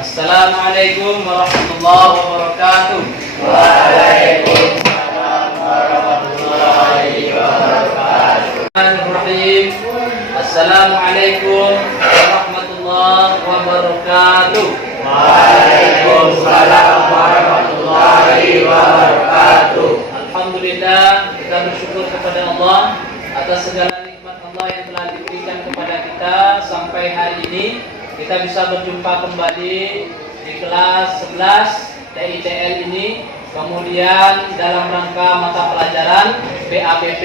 Assalamualaikum warahmatullahi wabarakatuh. Waalaikumsalam warahmatullahi wabarakatuh. Bismillahirrahmanirrahim. Assalamualaikum warahmatullahi wabarakatuh. Waalaikumsalam warahmatullahi wabarakatuh. Alhamdulillah, kita bersyukur kepada Allah atas segala nikmat Allah yang telah diberikan kepada kita sampai hari ini. Kita bisa berjumpa kembali di kelas 11 TITL ini, kemudian dalam rangka mata pelajaran PAPP,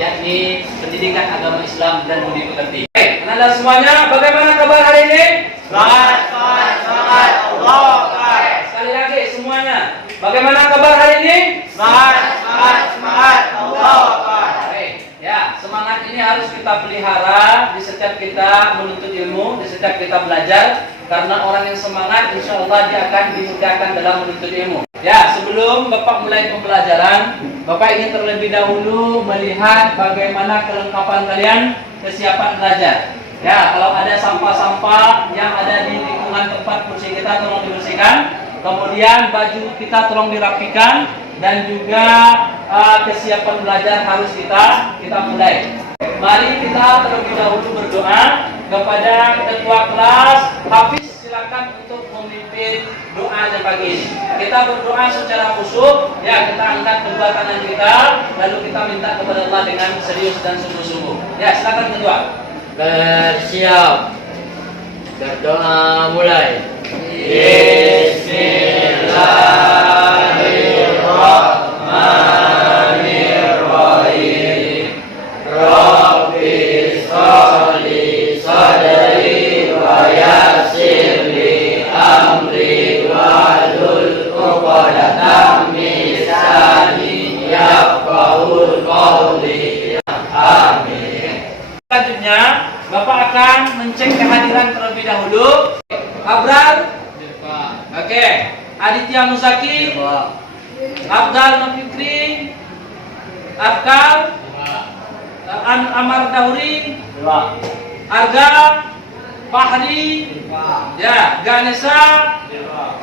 yakni Pendidikan Agama Islam dan Budi Pekerti. Anak-anak semuanya, bagaimana kabar hari ini? Semangat, semangat, semangat, Allahu Akbar. Sekali lagi semuanya, bagaimana kabar hari ini? Semangat, semangat, semangat, Allahu Akbar. Baik, ya, semangat ini harus kita pelihara di setiap kita menuntut ilmu, di setiap kita belajar, karena orang yang semangat insya Allah dia akan dimudahkan dalam menuntut ilmu. Ya, sebelum Bapak mulai pembelajaran, Bapak ingin terlebih dahulu melihat bagaimana kelengkapan kalian, kesiapan belajar. Ya, kalau ada sampah-sampah yang ada di lingkungan tempat kursi kita tolong dibersihkan. Kemudian baju kita tolong dirapikan, dan juga kesiapan belajar harus kita mulai. Mari kita terlebih dahulu berdoa kepada ketua kelas. Hafiz, silakan untuk memimpin doanya pagi ini. Kita berdoa secara khusyuk, ya, kita angkat kedua tangan kita, lalu kita minta kepada Allah dengan serius dan sungguh-sungguh. Ya, silakan ketua. Bersiap. Berdoa mulai. Bismillahirrahmanirrahim. Rabbi sholli sadri wa yassir li amri wahlul 'uqdatam min lisani yafqahul qawli. Amin. Selanjutnya, Bapak akan mencek kehadiran terlebih dahulu. Abrar, oke. Aditya Muzaki, Abdal Nofikri, Afkar, Amar Dauri, Arga, Fahri, ya, Ganesa,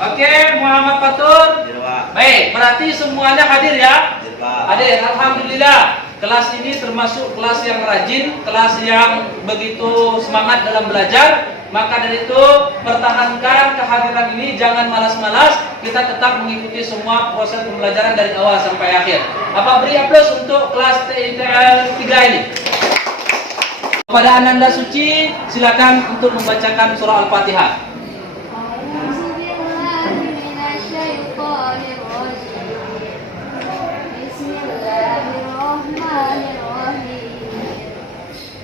oke, Muhammad Fatur. Baik, berarti semuanya hadir ya? Hadir, alhamdulillah. Kelas ini termasuk kelas yang rajin, kelas yang begitu semangat dalam belajar. Maka dari itu, pertahankan kehadiran ini, jangan malas-malas. Kita tetap mengikuti semua proses pembelajaran dari awal sampai akhir. Apa beri aplaus untuk kelas TITL 3 ini. Kepada Ananda Suci, silakan untuk membacakan surah Al-Fatihah.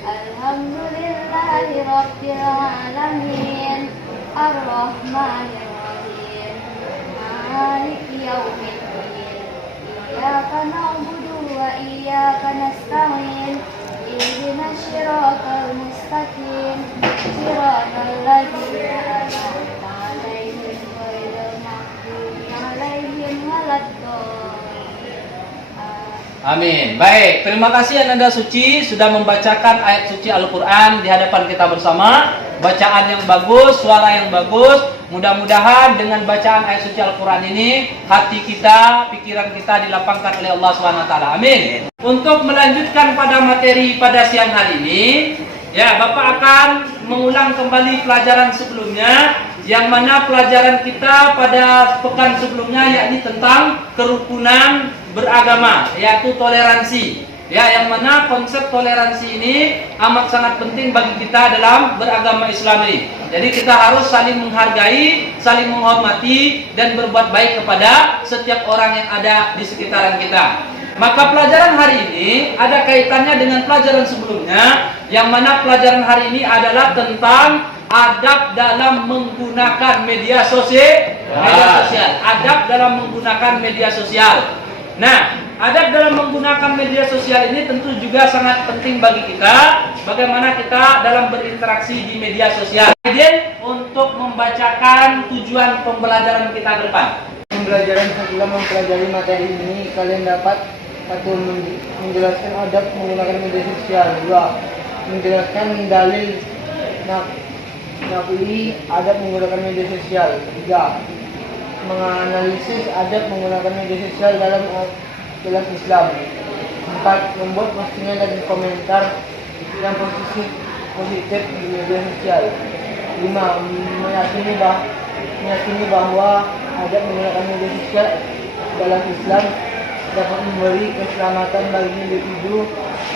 Alhamdulillahi Rabbil Alamin Ar-Rahmanir-Rahim Maliki Yawmiddin Iyyaka na'budu wa iyyaka nasta'in Ihdinas siratal mustaqim Siratal ladzina an'amta 'alaihim ghairil maghdubi 'alaihim waladdallin. Amin. Baik, terima kasih Ananda Suci sudah membacakan ayat suci Al-Quran di hadapan kita bersama. Bacaan yang bagus, suara yang bagus. Mudah-mudahan dengan bacaan ayat suci Al-Quran ini, hati kita, pikiran kita dilapangkan oleh Allah SWT. Amin. Untuk melanjutkan pada materi pada siang hari ini, ya, Bapak akan mengulang kembali pelajaran sebelumnya, yang mana pelajaran kita pada pekan sebelumnya yakni tentang kerukunan beragama, yaitu toleransi. Ya, yang mana konsep toleransi ini amat sangat penting bagi kita dalam beragama Islam ini. Jadi kita harus saling menghargai, saling menghormati, dan berbuat baik kepada setiap orang yang ada di sekitaran kita. Maka pelajaran hari ini ada kaitannya dengan pelajaran sebelumnya, yang mana pelajaran hari ini adalah tentang adab dalam menggunakan media sosial. Adab dalam menggunakan media sosial. Nah, adab dalam menggunakan media sosial ini tentu juga sangat penting bagi kita. Bagaimana kita dalam berinteraksi di media sosial. Kemudian untuk membacakan tujuan pembelajaran kita ke depan. Pembelajaran setelah mempelajari materi ini, kalian dapat 1. Menjelaskan adab menggunakan media sosial. 2. Menjelaskan dalil mengakui adab menggunakan media sosial. 3. Menganalisis adab menggunakan media sosial dalam kelas Islam. 4. Membuat postingan dan komentar yang positif di media sosial. 5. Meyakini bahwa adab menggunakan media sosial dalam Islam dapat memberi keselamatan bagi individu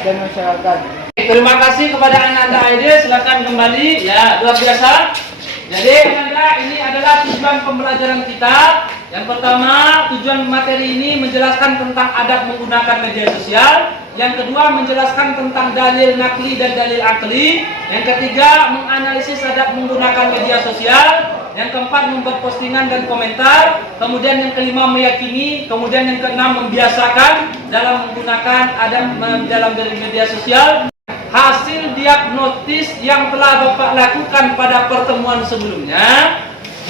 dan masyarakat. Terima kasih kepada Ananda Aide, silakan kembali. Ya, luar biasa. Jadi Ananda, ini adalah tujuan pembelajaran kita. Yang pertama, tujuan materi ini menjelaskan tentang adab menggunakan media sosial. Yang kedua, menjelaskan tentang dalil nakli dan dalil akli. Yang ketiga, menganalisis adab menggunakan media sosial. Yang keempat, membuat postingan dan komentar. Kemudian yang kelima, meyakini. Kemudian yang keenam, membiasakan dalam menggunakan adab dalam media sosial. Hasil diagnosis yang telah Bapak lakukan pada pertemuan sebelumnya,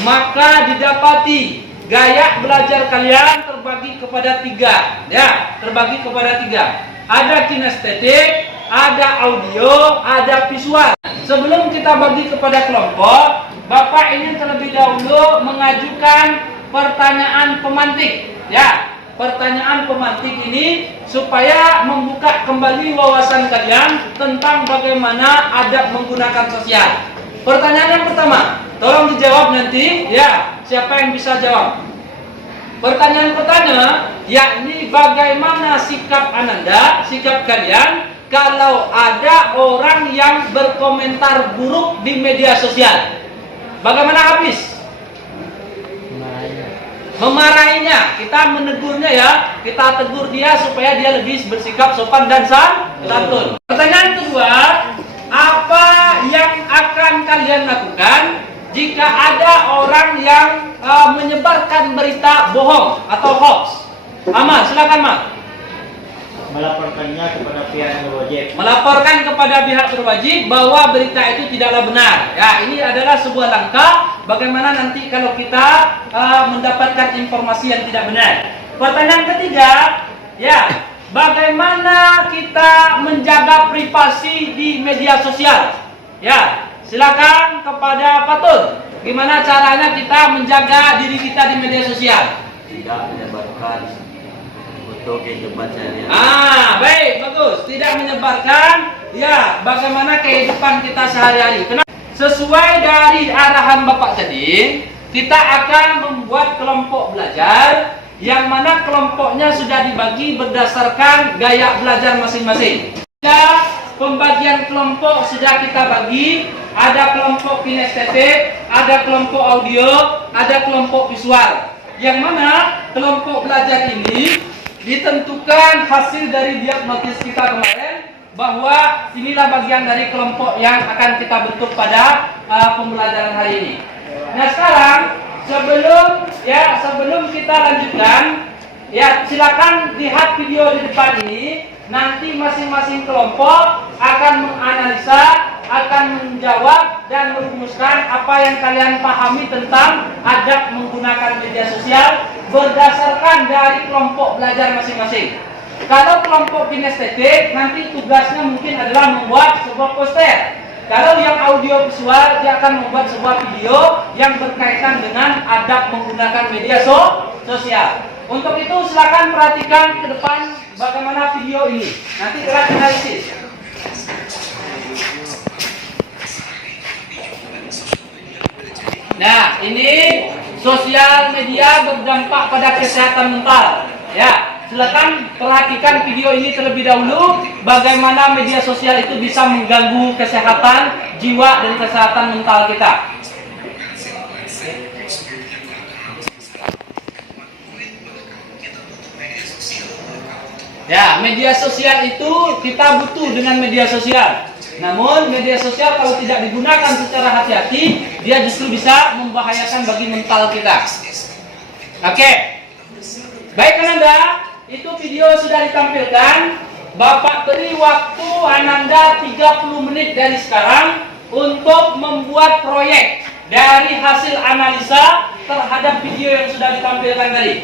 maka didapati gaya belajar kalian terbagi kepada 3. Ya, terbagi kepada 3. Ada kinestetik, ada audio, ada visual. Sebelum kita bagi kepada kelompok, Bapak ingin terlebih dahulu mengajukan pertanyaan pemantik. Ya, pertanyaan pemantik ini supaya membuka kembali wawasan kalian tentang bagaimana adab menggunakan sosial. Pertanyaan yang pertama, tolong dijawab nanti. Ya, siapa yang bisa jawab? Pertanyaan pertama, yakni bagaimana sikap Ananda, sikap kalian kalau ada orang yang berkomentar buruk di media sosial? Bagaimana habis? Memarahinya, kita menegurnya ya, kita tegur dia supaya dia lebih bersikap sopan dan santun. Pertanyaan kedua, apa yang akan kalian lakukan jika ada orang yang menyebarkan berita bohong atau hoax? Amal, silakan Mal. Melaporkannya kepada pihak yang berwajib. Melaporkan kepada pihak berwajib bahwa berita itu tidaklah benar. Ya, ini adalah sebuah langkah bagaimana nanti kalau kita mendapatkan informasi yang tidak benar. Pertanyaan ketiga, ya, bagaimana kita menjaga privasi di media sosial? Ya, silakan kepada Fatul. Gimana caranya kita menjaga diri kita di media sosial? Tidak menyebarkan foto kehidupan saya. Baik, bagus. Tidak menyebarkan, ya, bagaimana kehidupan kita sehari-hari. Sesuai dari arahan Bapak tadi, kita akan membuat kelompok belajar yang mana kelompoknya sudah dibagi berdasarkan gaya belajar masing-masing. Pembagian kelompok sudah kita bagi, ada kelompok kinestetik, ada kelompok audio, ada kelompok visual. Yang mana kelompok belajar ini ditentukan hasil dari diagnosis kita kemarin bahwa inilah bagian dari kelompok yang akan kita bentuk pada pembelajaran hari ini. Nah sekarang sebelum kita lanjutkan, ya silakan lihat video di depan ini. Nanti masing-masing kelompok akan menganalisa, akan menjawab dan merumuskan apa yang kalian pahami tentang adab menggunakan media sosial berdasarkan dari kelompok belajar masing-masing. Kalau kelompok kinestetik, nanti tugasnya mungkin adalah membuat sebuah poster. Kalau yang audio visual, dia akan membuat sebuah video yang berkaitan dengan adab menggunakan media sosial. Untuk itu silakan perhatikan ke depan bagaimana video ini. Nanti kita analisis. Nah, ini sosial media berdampak pada kesehatan mental. Ya, silakan perhatikan video ini terlebih dahulu. Bagaimana media sosial itu bisa mengganggu kesehatan jiwa dan kesehatan mental kita. Ya, media sosial itu kita butuh dengan media sosial. Namun media sosial kalau tidak digunakan secara hati-hati, dia justru bisa membahayakan bagi mental kita. Oke. Baik Ananda, itu video sudah ditampilkan. Bapak beri waktu Ananda 30 menit dari sekarang untuk membuat proyek dari hasil analisa terhadap video yang sudah ditampilkan tadi.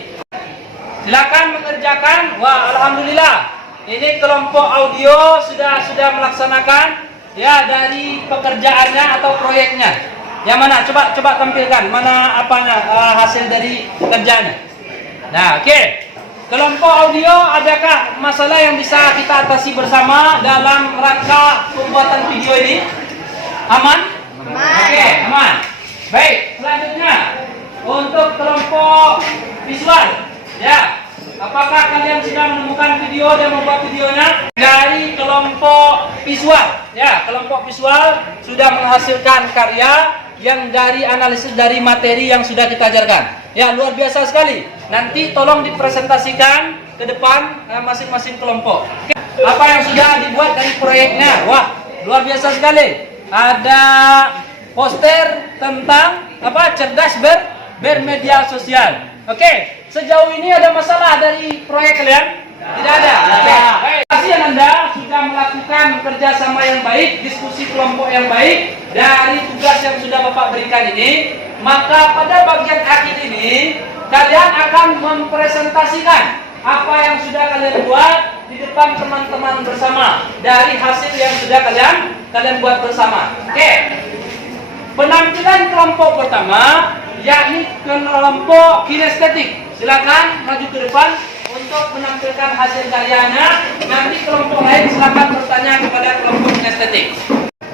Silakan mengerjakan. Wah, alhamdulillah. Ini kelompok audio sudah melaksanakan ya dari pekerjaannya atau proyeknya. Yang mana? Coba tampilkan mana apanya hasil dari kerjanya. Nah, oke. Kelompok audio, adakah masalah yang bisa kita atasi bersama dalam rangka pembuatan video ini? Aman? Oke, aman. Baik, selanjutnya untuk kelompok visual, ya. Apakah kalian sudah menemukan video dan membuat videonya? Dari kelompok visual, ya, kelompok visual sudah menghasilkan karya yang dari analisis dari materi yang sudah kita ajarkan. Ya, luar biasa sekali. Nanti tolong dipresentasikan ke depan masing-masing kelompok. Apa yang sudah dibuat dari proyeknya? Wah, luar biasa sekali. Ada poster tentang cerdas bermedia sosial. Oke, sejauh ini ada masalah dari proyek kalian? Tidak ada. Oke, baik. Terima kasih Anda sudah melakukan kerjasama yang baik, diskusi kelompok yang baik dari tugas yang sudah Bapak berikan ini. Maka pada bagian akhir ini kalian akan mempresentasikan apa yang sudah kalian buat di depan teman-teman bersama dari hasil yang sudah kalian buat bersama. Oke. Penampilan kelompok pertama yakni kelompok kinestetik. Silakan maju ke depan untuk menampilkan hasil karyanya. Nanti kelompok lain silakan bertanya kepada kelompok kinestetik.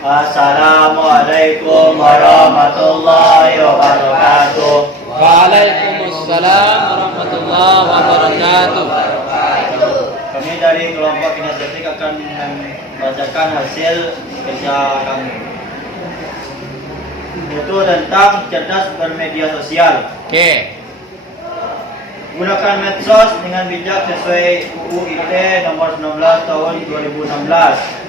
Assalamualaikum warahmatullahi wabarakatuh. Waalaikumsalam warahmatullahi wabarakatuh. Kami dari kelompok kinestetik akan membacakan hasil kerja kami, yaitu tentang cerdas bermedia sosial. Oke. Gunakan medsos dengan bijak sesuai UU ITE nomor 19 tahun 2016.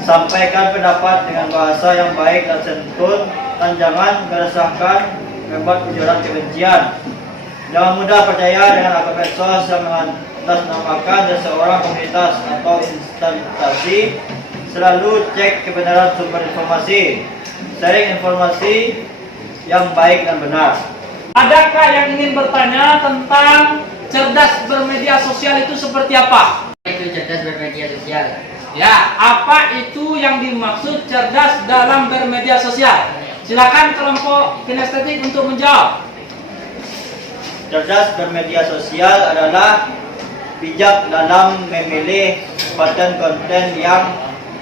Sampaikan pendapat dengan bahasa yang baik dan santun, dan jangan meresahkan, membuat ujaran kebencian. Jangan mudah percaya dengan akun medsos yang mengatasnamakan seseorang, komunitas atau instansi. Selalu cek kebenaran sumber informasi. Sharing informasi yang baik dan benar. Adakah yang ingin bertanya tentang cerdas bermedia sosial itu seperti apa? Itu cerdas bermedia sosial. Ya, apa itu yang dimaksud cerdas dalam bermedia sosial? Silakan kelompok kinestetik untuk menjawab. Cerdas bermedia sosial adalah bijak dalam memilih konten-konten yang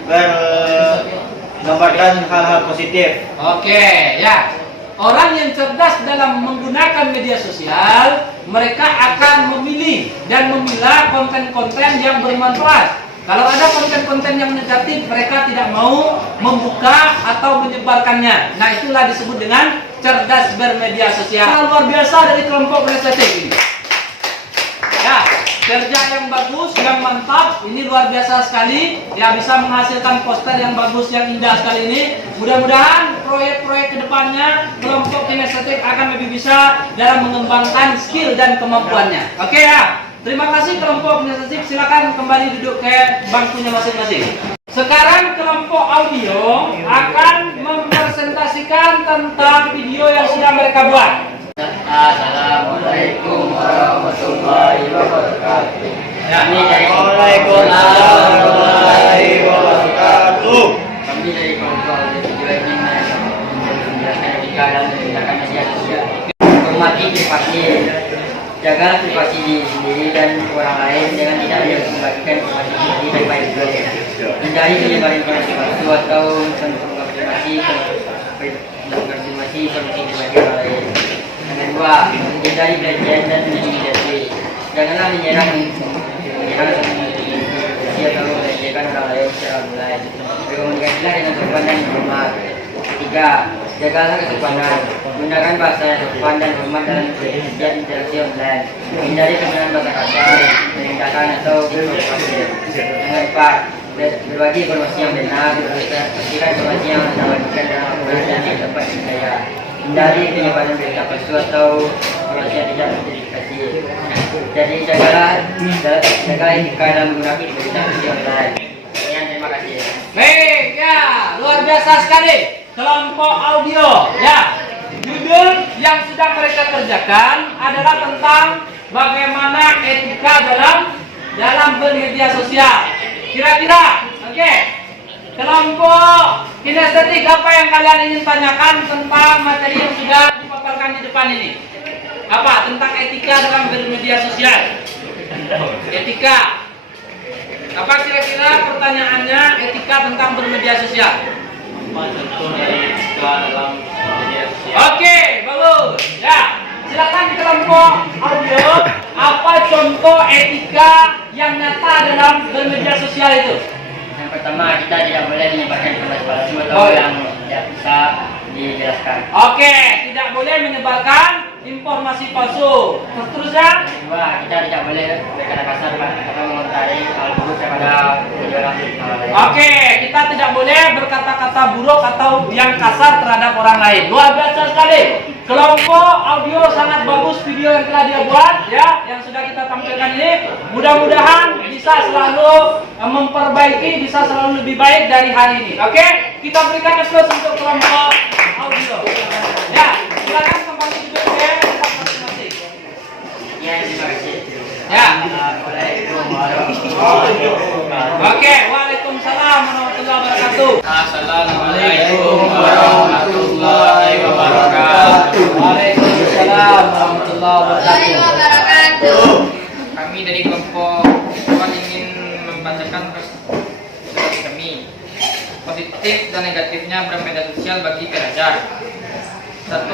menggambarkan hal-hal positif. Oke, ya. Orang yang cerdas dalam menggunakan media sosial, mereka akan memilih dan memilah konten-konten yang bermanfaat. Kalau ada konten-konten yang negatif, mereka tidak mau membuka atau menyebarkannya. Nah, itulah disebut dengan cerdas bermedia sosial. Luar biasa dari kelompok kinestetik ini. Ya, kerja yang bagus, yang mantap, ini luar biasa sekali. Ya, bisa menghasilkan poster yang bagus, yang indah sekali ini. Mudah-mudahan proyek-proyek kedepannya kelompok kinestetik akan lebih bisa dalam mengembangkan skill dan kemampuannya. Oke ya. Terima kasih kelompok kinestetik. Silakan kembali duduk ke bangkunya masing-masing. Sekarang kelompok audio akan mempresentasikan tentang video yang sudah mereka buat. Assalamualaikum warahmatullahi wabarakatuh. Ya. Kami dari Waalaikumsalam warahmatullahi wabarakatuh. Kami dari kelompok audio ini menjelaskan etika dan menegakkan media sosial. Hormati privasi, jagalah privasi diri sendiri dan orang lain dengan tidak ada yang membagikan informasi pribadi dan baik baik. Hindari menyebar informasi palsu atau mengkonfirmasi solusi pribadi orang lain. Yang kedua, menghindari pelecehan dan intimidasi. Janganlah menyerang atau melecehkan orang lain secara online. Berkomunikasilah dengan sopan dan hormat. Tiga, jagalah kesopanan. Gunakan bahasa yang sopan dan hormat dalam setiap interaksi online. Hindari penggunaan bahasa kasar, merendahkan atau provokasi. Yang keempat, berbagi informasi yang benar. Pastikan informasi yang Anda bagikan dalam kebenaran yang tempat dipercaya. Hindari penyebaran berita palsu atau informasi yang tidak terverifikasi. Jadi jagalah etika dalam menggunakan berita online. Sekian, terima kasih. Baik, ya, luar biasa sekali kelompok audio. Ya, judul yang sudah mereka kerjakan adalah tentang bagaimana etika dalam bermedia sosial. Kira-kira, oke, kelompok Kinestetik, apa yang kalian ingin tanyakan tentang materi yang sudah dipaparkan di depan ini? Apa? Tentang etika dalam bermedia sosial. Etika. Apa kira-kira pertanyaannya etika tentang bermedia sosial? Apa contoh dari etika dalam media sosial? Oke, bagus. Ya, silakan di kelompok audio. Apa contoh etika yang nyata dalam bermedia sosial itu? Yang pertama, kita tidak boleh menyebarkan informasi palsu atau Oh. yang tidak bisa dijelaskan. Oke, tidak boleh menyebarkan informasi palsu. Seterusnya, Kedua, kita tidak boleh berkata kasar atau mengomentari hal buruk daripada orang lain. oke, kita tidak boleh berkata-kata buruk atau yang kasar terhadap orang lain. Luar biasa sekali. Kelompok audio sangat bagus video yang telah dia buat, ya, yang sudah kita tampilkan ini. Mudah-mudahan bisa selalu memperbaiki, bisa selalu lebih baik dari hari ini. Oke, kita berikan applause untuk kelompok audio. Ya, silakan kembali duduk ya, tempat masing-masing. Ya, terima kasih. Ya. Assalamualaikum warahmatullahi wabarakatuh. Oke, waalaikumsalam warahmatullahi wabarakatuh. Assalamualaikum warahmatullahi wabarakatuh. Waalaikumsalam warahmatullahi wabarakatuh. Kami dari kelompok kawan ingin membacakan presentasi kami. Positif dan negatifnya bermedia sosial bagi pelajar. 1.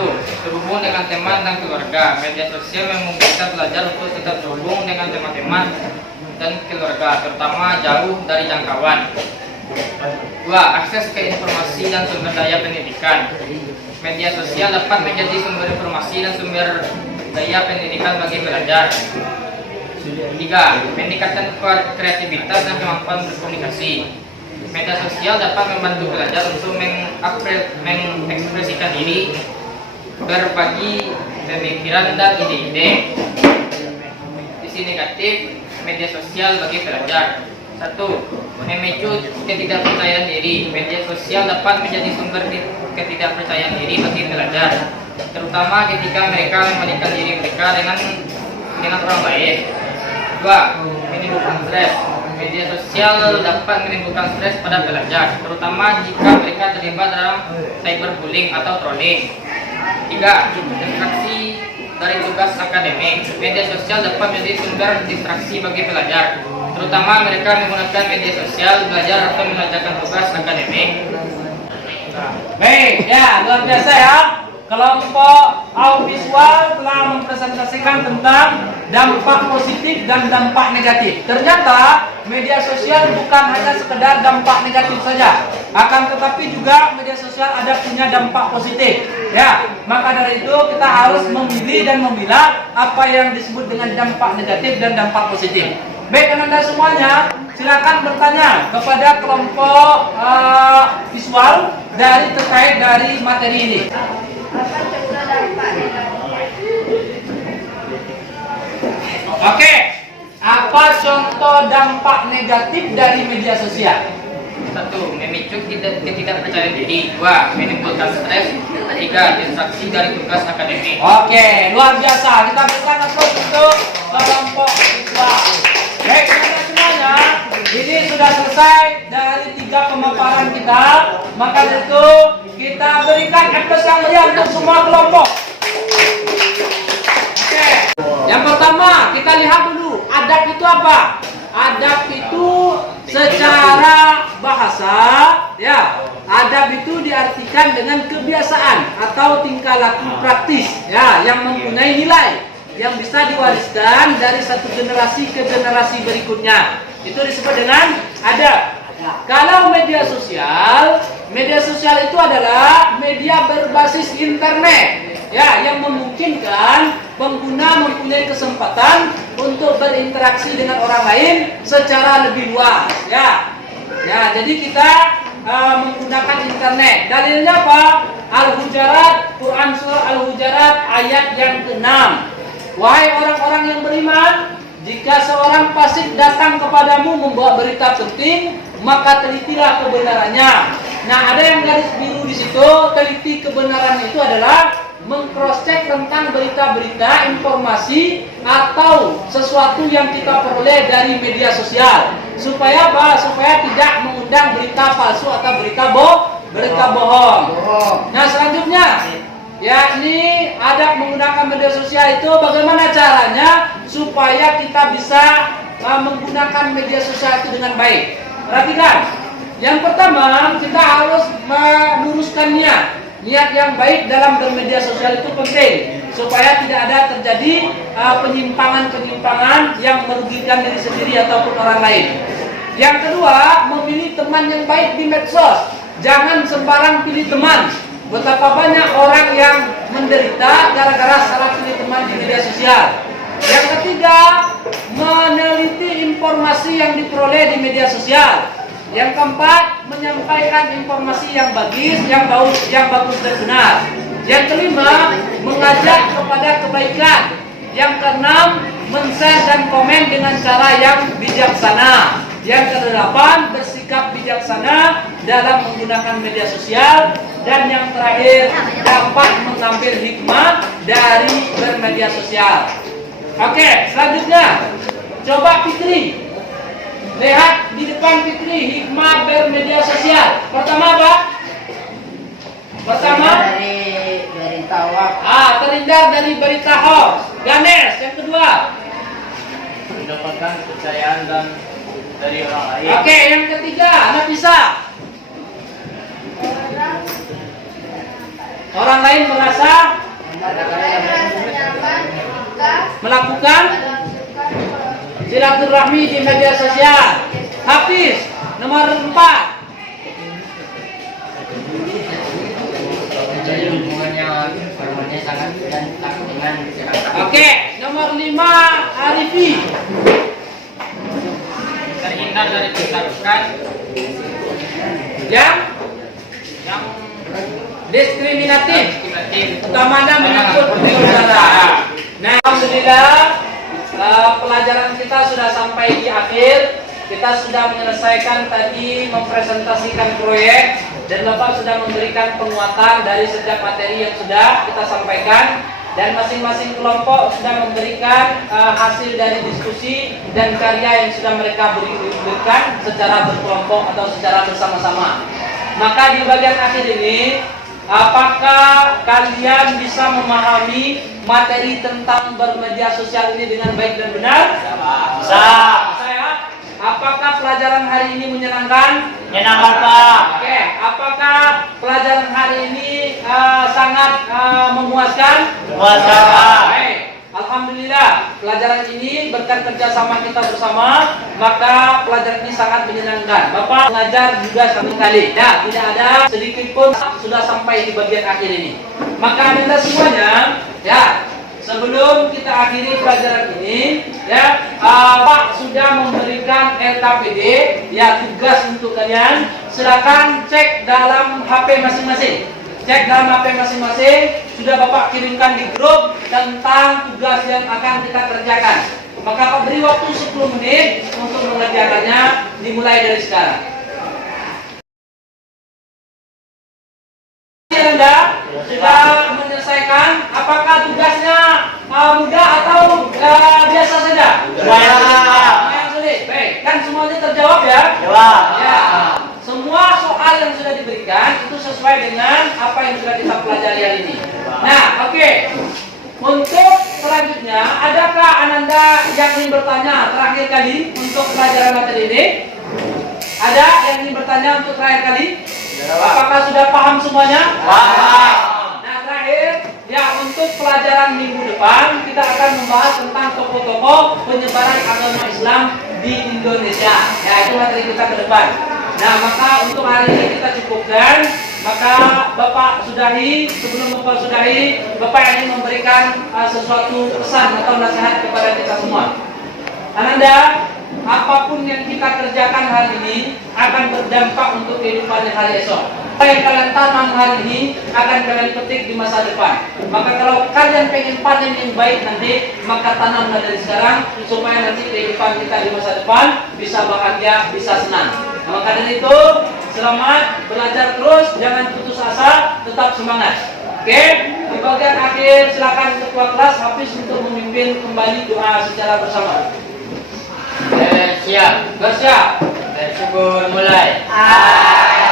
Terhubung dengan teman dan keluarga. Media sosial memungkinkan pelajar untuk tetap terhubung dengan teman-teman dan keluarga, terutama jauh dari jangkauan. 2. Akses ke informasi dan sumber daya pendidikan. Media sosial dapat menjadi sumber informasi dan sumber daya pendidikan bagi pelajar. 3. Meningkatkan kreativitas dan kemampuan berkomunikasi. Media sosial dapat membantu pelajar untuk mengekspresikan diri, berbagi pemikiran dan ide-ide. Sisi negatif media sosial bagi pelajar. 1. Memicu ketidakpercayaan diri. Media sosial dapat menjadi sumber ketidakpercayaan diri bagi pelajar, terutama ketika mereka membandingkan diri mereka dengan orang lain. 2. Menimbulkan stres. Media sosial dapat menimbulkan stres pada pelajar, terutama jika mereka terlibat dalam cyberbullying atau trolling. 3. Distraksi dari tugas akademik. Media sosial dapat menjadi sumber distraksi bagi pelajar, terutama mereka menggunakan media sosial belajar atau mengerjakan tugas akademik. Baik, ya, luar biasa ya. Kelompok audiovisual telah mempresentasikan tentang dampak positif dan dampak negatif. Ternyata media sosial bukan hanya sekedar dampak negatif saja, akan tetapi juga media sosial ada punya dampak positif. Ya, maka dari itu kita harus memilih dan memilah apa yang disebut dengan dampak negatif dan dampak positif. Baik, Anda semuanya, silakan bertanya kepada kelompok visual terkait dari materi ini. Apa contoh dampak negatif? Oke, apa contoh dampak negatif dari media sosial? 1. Memicu ketidakpercayaan diri. 2. Menimbulkan stres. 3. Distraksi dari tugas akademik. Oke, luar biasa. Kita berikan applause untuk kelompok visual. Baik, teman-teman semuanya, ini sudah selesai dari 3 pemaparan kita. Maka itu kita berikan applause yang meriah untuk semua kelompok. Oke, yang pertama kita lihat dulu adab itu apa? Adab itu secara bahasa, ya, adab itu diartikan dengan kebiasaan atau tingkah laku praktis, ya, yang mempunyai nilai yang bisa diwariskan dari satu generasi ke generasi berikutnya. Itu disebut dengan adab. Kalau media sosial itu adalah media berbasis internet, ya, yang memungkinkan pengguna mempunyai kesempatan untuk berinteraksi dengan orang lain secara lebih luas, ya. Ya, jadi kita menggunakan internet. Dalilnya apa? Al-Hujarat, Quran surah Al-Hujarat ayat yang ke-6. Wahai orang-orang yang beriman, jika seorang fasik datang kepadamu membawa berita penting, maka telitilah kebenarannya. Nah, ada yang garis biru di situ. Teliti kebenaran itu adalah meng-cross-check tentang berita-berita, informasi atau sesuatu yang kita peroleh dari media sosial. Supaya apa? Supaya tidak mengundang berita palsu atau berita berita bohong. Bohong. Nah selanjutnya, yakni adab menggunakan media sosial itu bagaimana caranya supaya kita bisa menggunakan media sosial itu dengan baik. Perhatikan, yang pertama kita harus meluruskan niat yang baik dalam bermedia sosial itu penting supaya tidak ada terjadi penyimpangan-penyimpangan yang merugikan diri sendiri ataupun orang lain. Yang kedua, memilih teman yang baik di medsos. Jangan sembarang pilih teman. Betapa banyak orang yang menderita gara-gara salah pilih teman di media sosial. Yang ketiga, meneliti informasi yang diperoleh di media sosial. Yang keempat, menyampaikan informasi yang bagus dan benar. Yang kelima, mengajak kepada kebaikan. Yang keenam, men-share dan komen dengan cara yang bijaksana. Yang kedelapan, bersikap bijaksana dalam menggunakan media sosial. Dan yang terakhir, dapat mengambil hikmah dari bermedia sosial. Oke, selanjutnya coba Fikri. Lihat di depan Fikri, hikmah bermedia sosial. Pertama apa? Pertama dari berita hoax. terhindar dari berita hoax. Ganesh, yang kedua. Mendapatkan kepercayaan dan dari orang lain. Oke, yang ketiga, Nafisa. Orang lain merasa melakukan silaturahmi di media sosial. Hafiz, nomor 4. Jadi hubungannya sangat dan takut dengan Oke, nomor 5, Arifi. Terhindar dari tindakan Yang yang diskriminatif, diskriminatif. utamanya menyangkut saudara. Nah, alhamdulillah pelajaran kita sudah sampai di akhir. Kita sudah menyelesaikan tadi mempresentasikan proyek dan Bapak sudah memberikan penguatan dari setiap materi yang sudah kita sampaikan dan masing-masing kelompok sudah memberikan hasil dari diskusi dan karya yang sudah mereka berikan secara berkelompok atau secara bersama-sama. Maka di bagian akhir ini, apakah kalian bisa memahami materi tentang bermedia sosial ini dengan baik dan benar? Bisa. Saya, apakah pelajaran hari ini menyenangkan? Menyenangkan, Pak. Oke, apakah pelajaran hari ini sangat memuaskan? Memuaskan, Pak. Baik. Alhamdulillah, pelajaran ini berkat kerjasama kita bersama, maka pelajaran ini sangat menyenangkan. Bapak mengajar juga satu kali, ya, tidak ada sedikit pun sudah sampai di bagian akhir ini. Maka anda semuanya, ya, sebelum kita akhiri pelajaran ini, ya, Pak sudah memberikan LKPD, ya, tugas untuk kalian. Silakan cek dalam HP masing-masing. Cek dalam HP masing-masing, sudah Bapak kirimkan di grup tentang tugas yang akan kita kerjakan. Maka Pak beri waktu 10 menit untuk mengerjakannya, dimulai dari sekarang. Anda sudah menyelesaikan, apakah tugasnya mudah atau biasa saja? Yang sulit. Baik, kan semuanya terjawab ya? Jawab. Ya. Semua soal yang sudah diberikan itu sesuai dengan apa yang sudah kita pelajari hari ini. Nah, oke. Untuk selanjutnya, adakah Ananda yang ingin bertanya terakhir kali untuk pelajaran materi ini? Ada yang ingin bertanya untuk terakhir kali? Apakah sudah paham semuanya? Paham. Nah, terakhir, ya, untuk pelajaran minggu depan kita akan membahas tentang tokoh-tokoh penyebaran agama Islam di Indonesia. Ya, itu materi kita ke depan. Nah, maka untuk hari ini kita cukupkan. Maka Bapak sudahi, sebelum Bapak sudahi, Bapak ingin memberikan sesuatu pesan atau nasihat kepada kita semua. Ananda, apapun yang kita kerjakan hari ini akan berdampak untuk kehidupan hari esok. Apa yang kalian tanam hari ini akan kalian petik di masa depan. Maka kalau kalian pengen panen yang baik nanti, maka tanamlah dari sekarang supaya nanti kehidupan kita di masa depan bisa bahagia, bisa senang. Nah, maka dari itu, selamat belajar terus, jangan putus asa, tetap semangat. Oke, di bagian akhir silakan ketua kelas Hafiz untuk memimpin kembali doa secara bersama. siap. Bersiap. Bersyukur mulai. Alhamdulillah.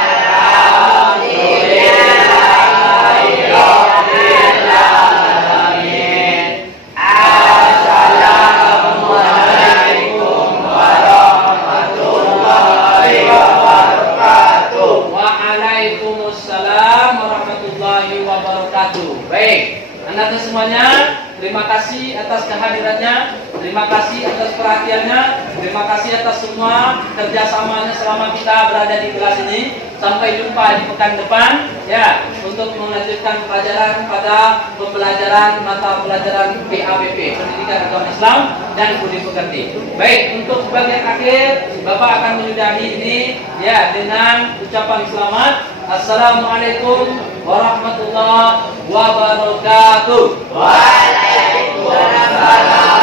Baik, anak semuanya, terima kasih atas kehadirannya, terima kasih atas perhatiannya, terima kasih atas semua kerjasamanya selama kita berada di kelas ini. Sampai jumpa di pekan depan, ya, untuk melanjutkan pelajaran pada pembelajaran mata pelajaran PABP, Pendidikan Agama Islam dan Budi Pekerti. Baik, untuk bagian akhir, Bapak akan menyudahi ini, ya, dengan ucapan selamat. Assalamualaikum warahmatullahi wabarakatuh. Waalaikumsalam.